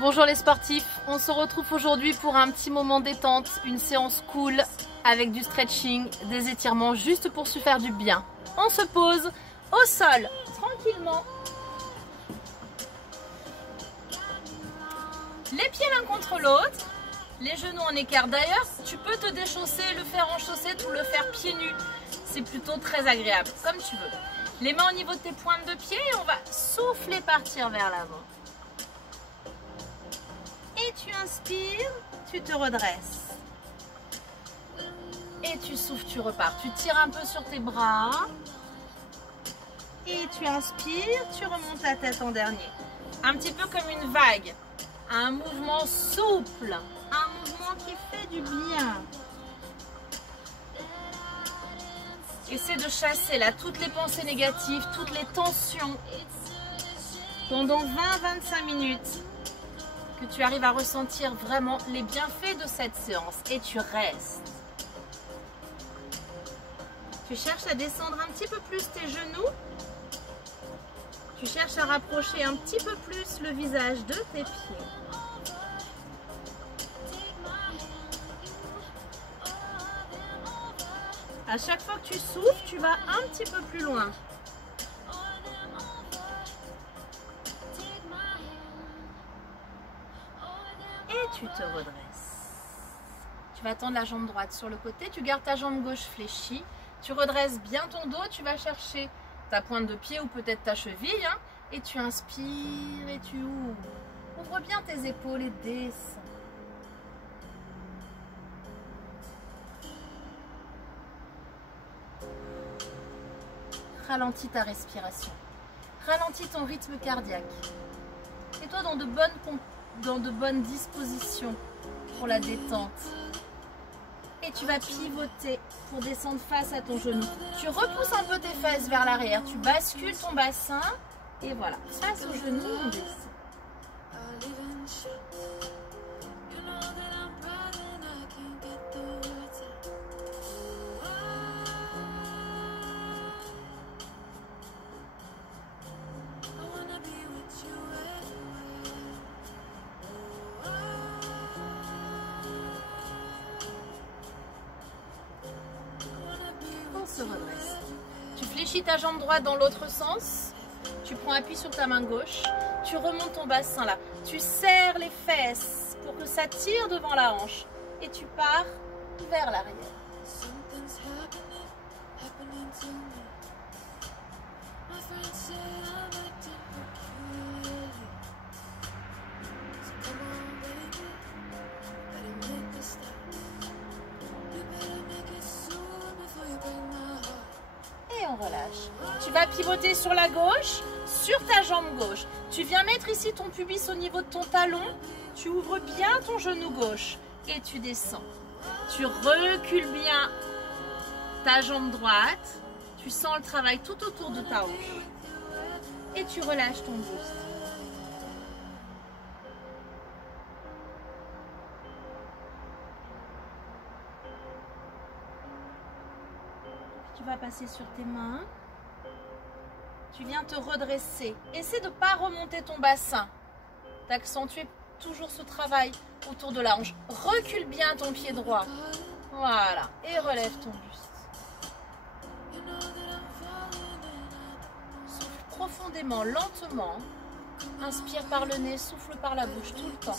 Bonjour les sportifs, on se retrouve aujourd'hui pour un petit moment détente, une séance cool avec du stretching, des étirements juste pour se faire du bien. On se pose au sol, tranquillement. Les pieds l'un contre l'autre, les genoux en écart. D'ailleurs, tu peux te déchausser, le faire en chaussette ou le faire pieds nus. C'est plutôt très agréable, comme tu veux. Les mains au niveau de tes pointes de pied et on va souffler, partir vers l'avant. Et tu inspires, tu te redresses. Et tu souffles, tu repars. Tu tires un peu sur tes bras. Et tu inspires, tu remontes la tête en dernier. Un petit peu comme une vague. Un mouvement souple. Un mouvement qui fait du bien. Essaie de chasser là toutes les pensées négatives, toutes les tensions. Pendant 20-25 minutes. Que tu arrives à ressentir vraiment les bienfaits de cette séance et tu restes. Tu cherches à descendre un petit peu plus tes genoux. Tu cherches à rapprocher un petit peu plus le visage de tes pieds. À chaque fois que tu souffles, tu vas un petit peu plus loin. Tu te redresses. Tu vas tendre la jambe droite sur le côté, tu gardes ta jambe gauche fléchie, tu redresses bien ton dos, tu vas chercher ta pointe de pied ou peut-être ta cheville, hein, et tu inspires et tu ouvres. Ouvre bien tes épaules et descends. Ralentis ta respiration, ralentis ton rythme cardiaque. Mets-toi dans de bonnes dispositions pour la détente. Et tu vas pivoter pour descendre face à ton genou. Tu repousses un peu tes fesses vers l'arrière. Tu bascules ton bassin. Et voilà, face au genou, on descend. Se redresse. Tu fléchis ta jambe droite dans l'autre sens, tu prends appui sur ta main gauche, tu remontes ton bassin là, tu serres les fesses pour que ça tire devant la hanche et tu pars vers l'arrière. On relâche. Tu vas pivoter sur la gauche, sur ta jambe gauche. Tu viens mettre ici ton pubis au niveau de ton talon. Tu ouvres bien ton genou gauche et tu descends. Tu recules bien ta jambe droite. Tu sens le travail tout autour de ta hanche. Et tu relâches ton buste. Tu vas passer sur tes mains. Tu viens te redresser. Essaie de ne pas remonter ton bassin. D'accentuer toujours ce travail autour de la hanche. Recule bien ton pied droit. Voilà. Et relève ton buste. Souffle profondément, lentement. Inspire par le nez, souffle par la bouche tout le temps.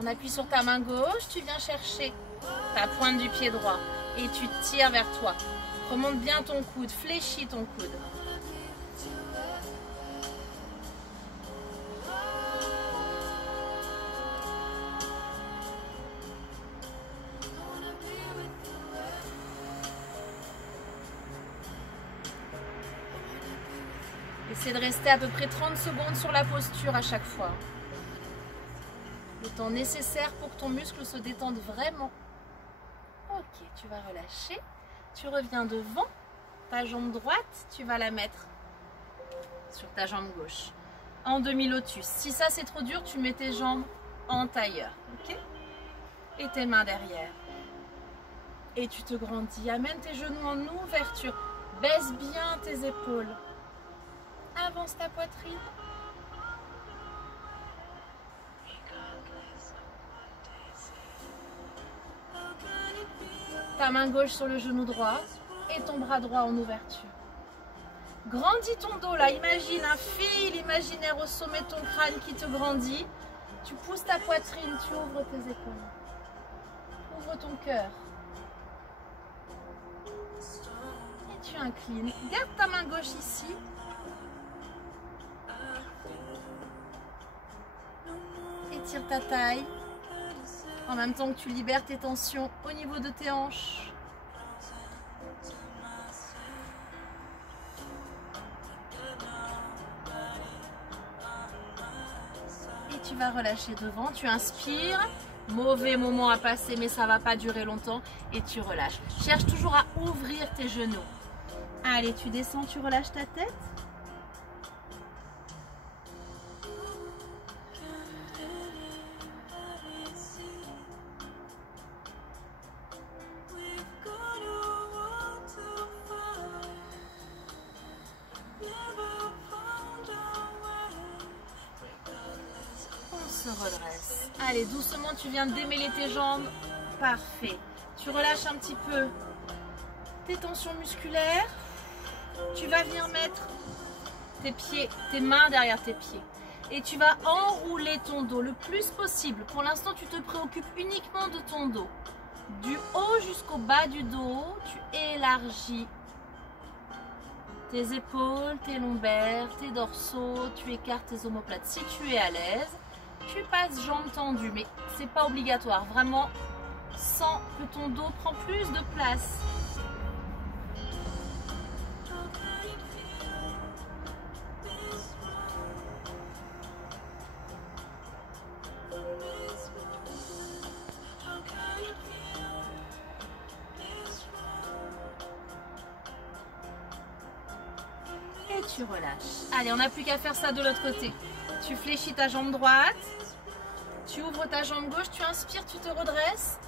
On appuie sur ta main gauche. Tu viens chercher ta pointe du pied droit et tu tires vers toi. Remonte bien ton coude, fléchis ton coude. Essaie de rester à peu près 30 secondes sur la posture à chaque fois. Le temps nécessaire pour que ton muscle se détende vraiment. Ok, tu vas relâcher. Tu reviens devant. Ta jambe droite, tu vas la mettre sur ta jambe gauche. En demi-lotus. Si ça c'est trop dur, tu mets tes jambes en tailleur. Ok? Et tes mains derrière. Et tu te grandis. Amène tes genoux en ouverture. Baisse bien tes épaules. avance ta poitrine. Ta main gauche sur le genou droit et ton bras droit en ouverture. Grandis ton dos là, imagine un fil imaginaire au sommet de ton crâne qui te grandit. Tu pousses ta poitrine, tu ouvres tes épaules. Ouvre ton cœur. Et tu inclines. Garde ta main gauche ici. Étire ta taille. En même temps que tu libères tes tensions au niveau de tes hanches. Et tu vas relâcher devant. Tu inspires. Mauvais moment à passer, mais ça ne va pas durer longtemps. Et tu relâches. Cherche toujours à ouvrir tes genoux. Allez, tu descends, tu relâches ta tête. On se redresse. Allez, doucement, tu viens de démêler tes jambes. Parfait. Tu relâches un petit peu tes tensions musculaires. Tu vas venir mettre tes pieds, tes mains derrière tes pieds. Et tu vas enrouler ton dos le plus possible. Pour l'instant, tu te préoccupes uniquement de ton dos. Du haut jusqu'au bas du dos, tu élargis tes épaules, tes lombaires, tes dorsaux. Tu écartes tes omoplates si tu es à l'aise. Tu passes jambes tendues, mais c'est pas obligatoire. Vraiment, sens que ton dos prend plus de place. Et tu relâches. Allez, on n'a plus qu'à faire ça de l'autre côté. Tu fléchis ta jambe droite. Tu ouvres ta jambe gauche. Tu inspires, tu te redresses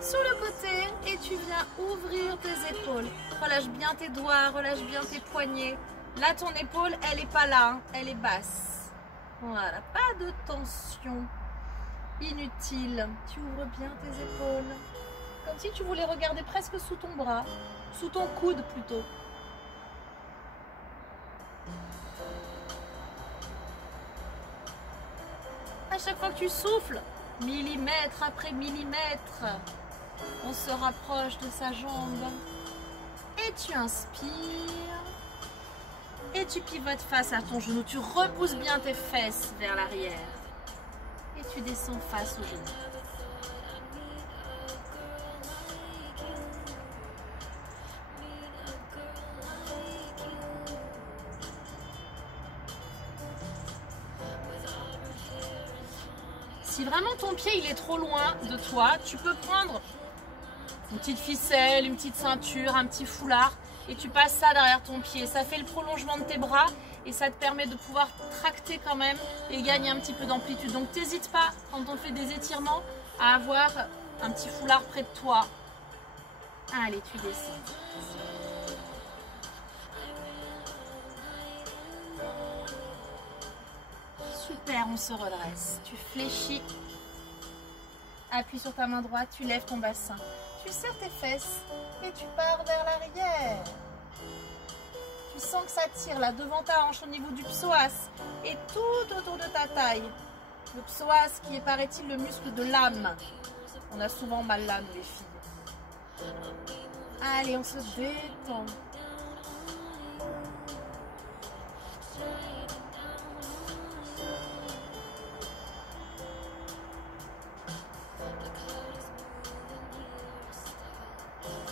sur le côté. Et tu viens ouvrir tes épaules. Relâche bien tes doigts, relâche bien tes poignets. Là, ton épaule, elle n'est pas là. Hein, elle est basse. Voilà, pas de tension inutile. Tu ouvres bien tes épaules. Comme si tu voulais regarder presque sous ton bras. Sous ton coude plutôt. À chaque fois que tu souffles, millimètre après millimètre, on se rapproche de sa jambe. Et tu inspires. Et tu pivotes face à ton genou. Tu repousses bien tes fesses vers l'arrière. Et tu descends face au genou. Si vraiment ton pied il est trop loin de toi, tu peux prendre une petite ficelle, une petite ceinture, un petit foulard et tu passes ça derrière ton pied. Ça fait le prolongement de tes bras et ça te permet de pouvoir tracter quand même et gagner un petit peu d'amplitude. Donc n'hésite pas quand on fait des étirements à avoir un petit foulard près de toi. Allez, tu descends. Super, on se redresse. Tu fléchis. Appuie sur ta main droite, tu lèves ton bassin. Tu serres tes fesses et tu pars vers l'arrière. Tu sens que ça tire là devant ta hanche au niveau du psoas et tout autour de ta taille. Le psoas qui est, paraît-il, le muscle de l'âme. On a souvent mal là, nous les filles. Allez, on se détend.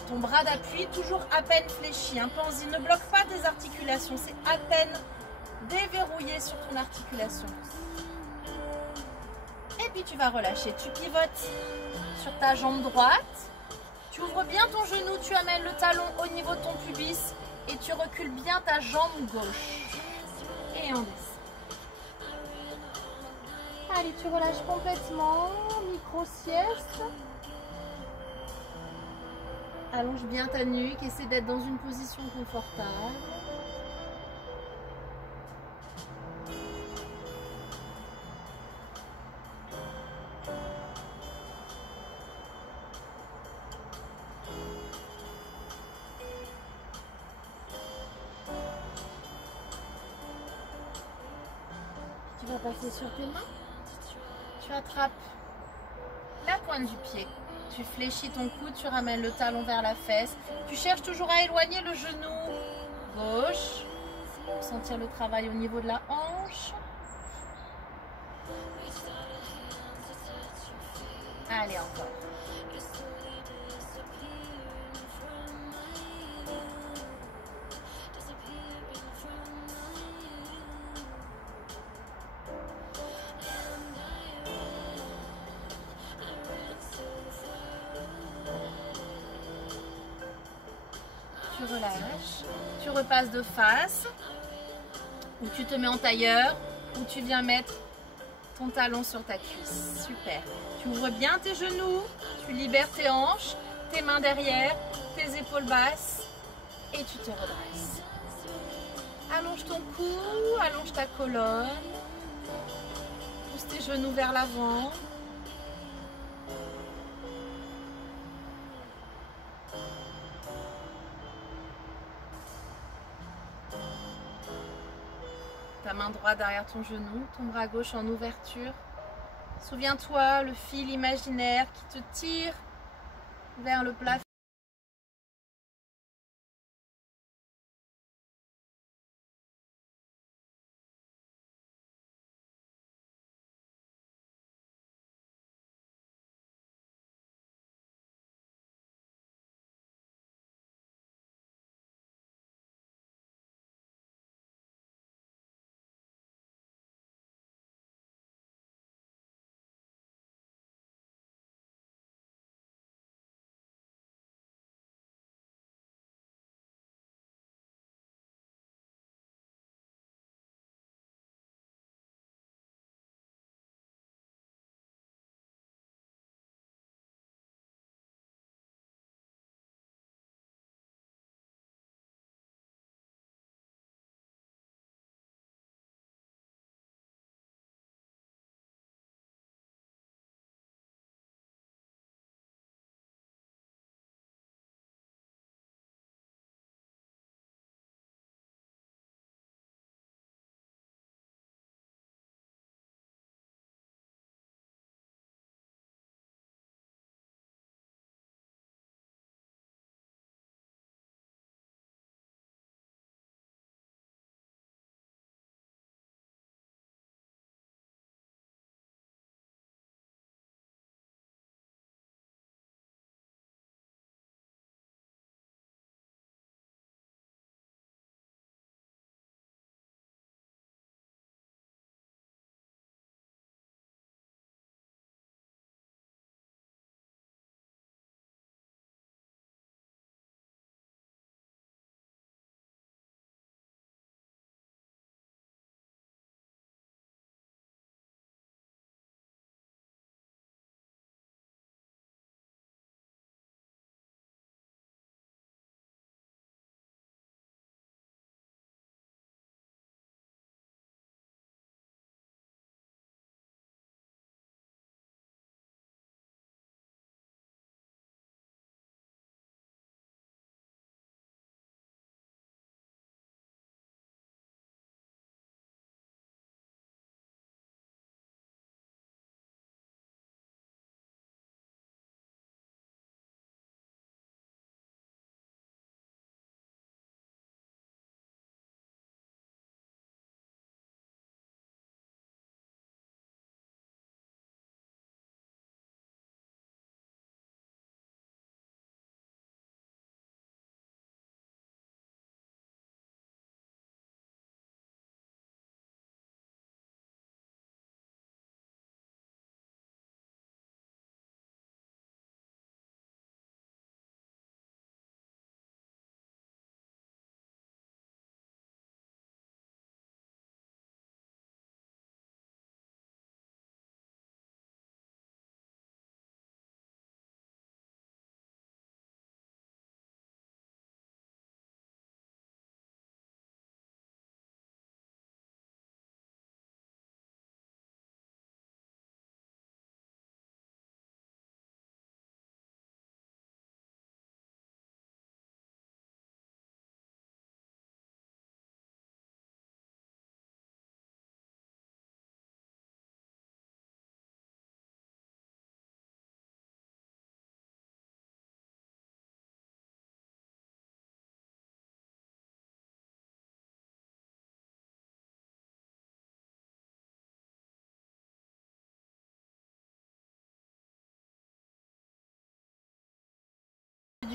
Ton bras d'appui, toujours à peine fléchi. Hein. Pense-y, ne bloque pas tes articulations. C'est à peine déverrouillé sur ton articulation. Et puis tu vas relâcher. Tu pivotes sur ta jambe droite. Tu ouvres bien ton genou. Tu amènes le talon au niveau de ton pubis. Et tu recules bien ta jambe gauche. Et on descend. Allez, tu relâches complètement. Micro-sieste. Allonge bien ta nuque, essaie d'être dans une position confortable. vas passer sur tes mains. Tu attrapes la pointe du pied. Tu fléchis ton coude, tu ramènes le talon vers la fesse. Tu cherches toujours à éloigner le genou gauche pour sentir le travail au niveau de la hanche. Allez, encore. Tu relâches, tu repasses de face, ou tu te mets en tailleur, ou tu viens mettre ton talon sur ta cuisse. Super. Tu ouvres bien tes genoux, tu libères tes hanches, tes mains derrière, tes épaules basses, et tu te redresses. Allonge ton cou, allonge ta colonne, pousse tes genoux vers l'avant. Ta main droite derrière ton genou, ton bras gauche en ouverture. Souviens-toi, le fil imaginaire qui te tire vers le plafond.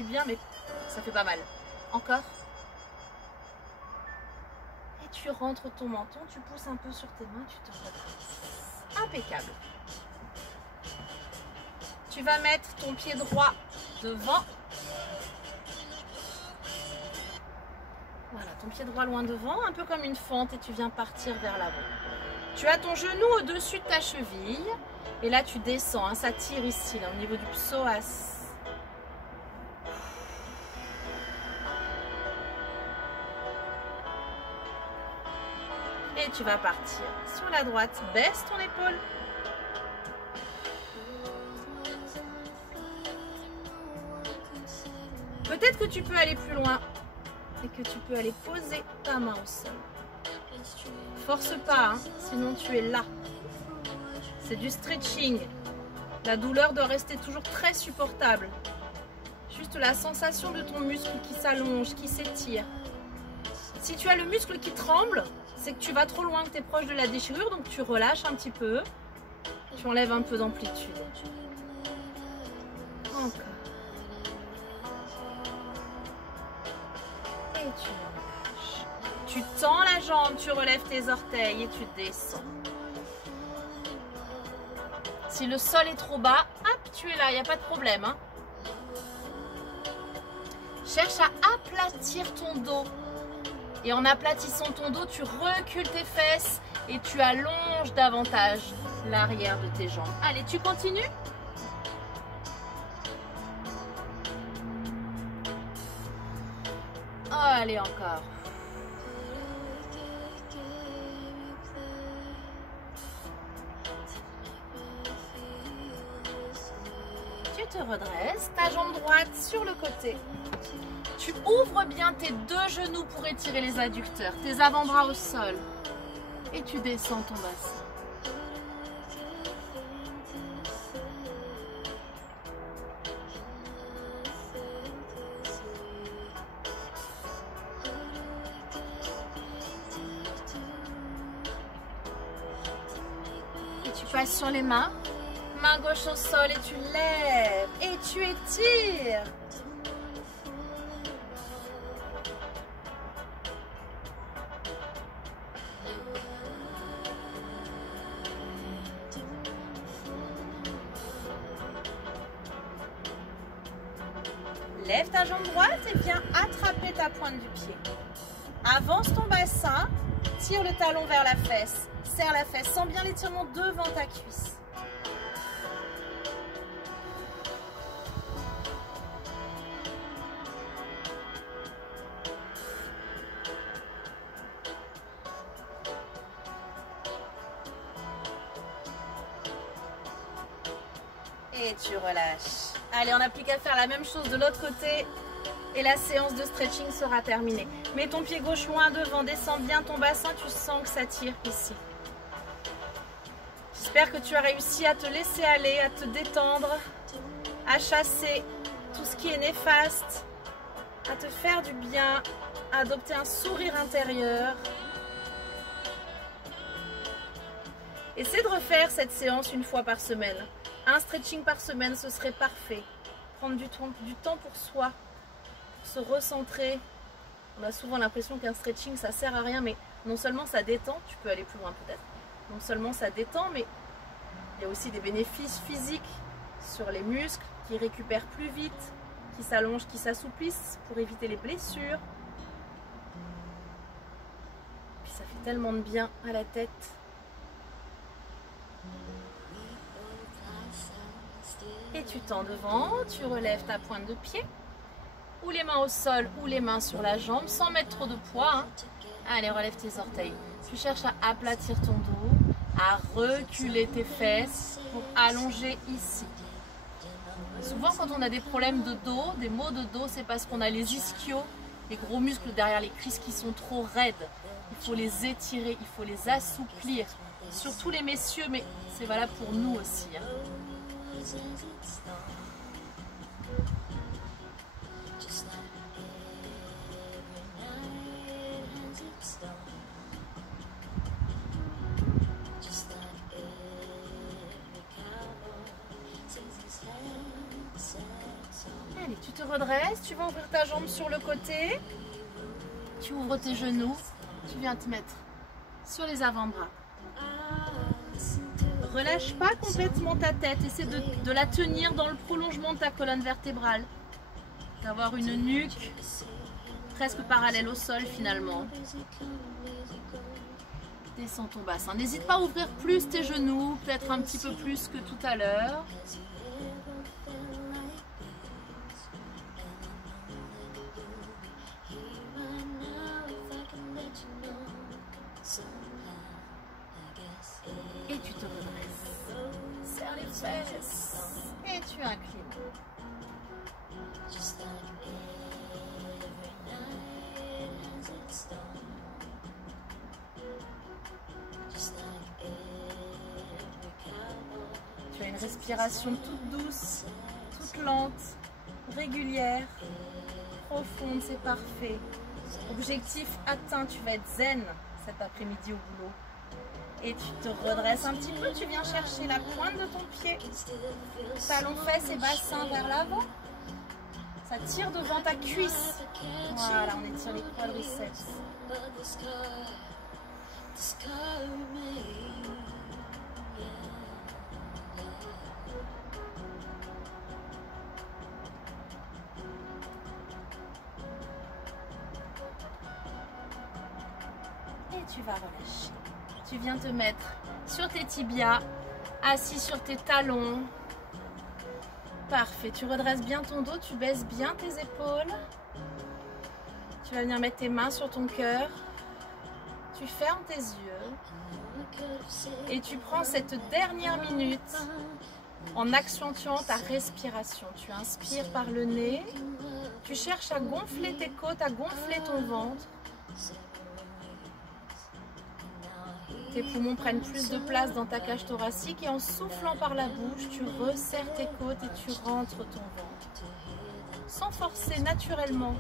bien, mais ça fait pas mal. Encore. Et tu rentres ton menton, tu pousses un peu sur tes mains, tu te redresses. Impeccable. Tu vas mettre ton pied droit devant. Voilà, ton pied droit loin devant, un peu comme une fente, et tu viens partir vers l'avant. Tu as ton genou au-dessus de ta cheville. Et là, tu descends, hein, ça tire ici, là, au niveau du psoas. Et tu vas partir sur la droite. Baisse ton épaule. Peut-être que tu peux aller plus loin et que tu peux aller poser ta main au sol. Force pas, hein, sinon tu es là. C'est du stretching. La douleur doit rester toujours très supportable. Juste la sensation de ton muscle qui s'allonge, qui s'étire. Si tu as le muscle qui tremble, c'est que tu vas trop loin, que tu es proche de la déchirure, donc tu relâches un petit peu. Tu enlèves un peu d'amplitude. Encore. Et tu relâches. Tu tends la jambe, tu relèves tes orteils et tu descends. Si le sol est trop bas, hop, tu es là, il n'y a pas de problème. Hein. Cherche à aplatir ton dos. Et en aplatissant ton dos, tu recules tes fesses et tu allonges davantage l'arrière de tes jambes. Allez, tu continues. Oh, allez, encore. Tu te redresses, ta jambe droite sur le côté. Tu ouvres bien tes deux genoux pour étirer les adducteurs, tes avant-bras au sol. Et tu descends ton bassin. Et tu passes sur les mains. Main gauche au sol et tu lèves. Et tu étires. Lève ta jambe droite et viens attraper ta pointe du pied. Avance ton bassin, tire le talon vers la fesse, serre la fesse, sens bien l'étirement devant ta cuisse. Et tu relâches. Allez, on n'a plus qu'à faire la même chose de l'autre côté et la séance de stretching sera terminée. Mets ton pied gauche loin devant, descends bien ton bassin, tu sens que ça tire ici. J'espère que tu as réussi à te laisser aller, à te détendre, à chasser tout ce qui est néfaste, à te faire du bien, à adopter un sourire intérieur. Essaie de refaire cette séance une fois par semaine. Un stretching par semaine, ce serait parfait. Prendre du temps pour soi, pour se recentrer. On a souvent l'impression qu'un stretching, ça sert à rien, mais non seulement ça détend, tu peux aller plus loin peut-être, non seulement ça détend, mais il y a aussi des bénéfices physiques sur les muscles qui récupèrent plus vite, qui s'allongent, qui s'assouplissent pour éviter les blessures. Puis ça fait tellement de bien à la tête. Et tu tends devant, tu relèves ta pointe de pied, ou les mains au sol, ou les mains sur la jambe, sans mettre trop de poids. Hein. Allez, relève tes orteils. Tu cherches à aplatir ton dos, à reculer tes fesses pour allonger ici. Souvent, quand on a des problèmes de dos, des maux de dos, c'est parce qu'on a les ischios, les gros muscles derrière les cuisses qui sont trop raides. Il faut les étirer, il faut les assouplir. Surtout les messieurs, mais c'est valable pour nous aussi. Hein. Allez, tu te redresses, tu vas ouvrir ta jambe sur le côté. Tu ouvres tes genoux, tu viens te mettre sur les avant-bras. Relâche pas complètement ta tête, essaie de la tenir dans le prolongement de ta colonne vertébrale. D'avoir une nuque presque parallèle au sol finalement. Descends ton bassin. N'hésite pas à ouvrir plus tes genoux, peut-être un petit peu plus que tout à l'heure. Et tu te redresses. Serre les fesses. Et tu inclines. Tu as une respiration toute douce, toute lente, régulière, profonde, c'est parfait. Objectif atteint, tu vas être zen cet après-midi au boulot. Et tu te redresses un petit peu, tu viens chercher la pointe de ton pied, talon, fesses et bassin vers l'avant. Ça tire devant ta cuisse. Voilà, on est sur les quadriceps. Et tu vas relâcher. Tu viens te mettre sur tes tibias, assis sur tes talons. Parfait, tu redresses bien ton dos, tu baisses bien tes épaules. Tu vas venir mettre tes mains sur ton cœur. Tu fermes tes yeux. Et tu prends cette dernière minute en accentuant ta respiration. Tu inspires par le nez. Tu cherches à gonfler tes côtes, à gonfler ton ventre. Tes poumons prennent plus de place dans ta cage thoracique et en soufflant par la bouche, tu resserres tes côtes et tu rentres ton ventre. Sans forcer, naturellement.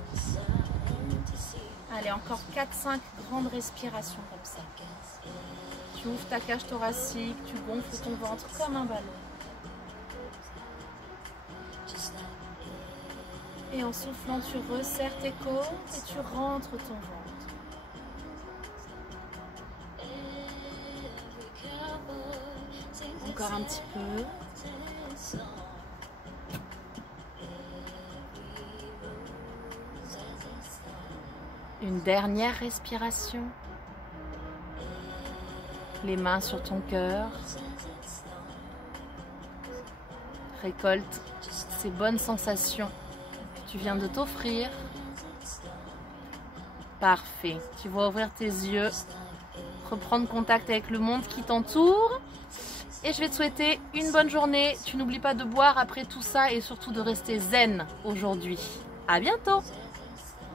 Allez, encore 4-5 grandes respirations comme ça. Tu ouvres ta cage thoracique, tu gonfles ton ventre comme un ballon. Et en soufflant, tu resserres tes côtes et tu rentres ton ventre. Encore un petit peu. Une dernière respiration. Les mains sur ton cœur. Récolte ces bonnes sensations que tu viens de t'offrir. Parfait. Tu vas ouvrir tes yeux, reprendre contact avec le monde qui t'entoure. Et je vais te souhaiter une bonne journée. Tu n'oublies pas de boire après tout ça et surtout de rester zen aujourd'hui. À bientôt!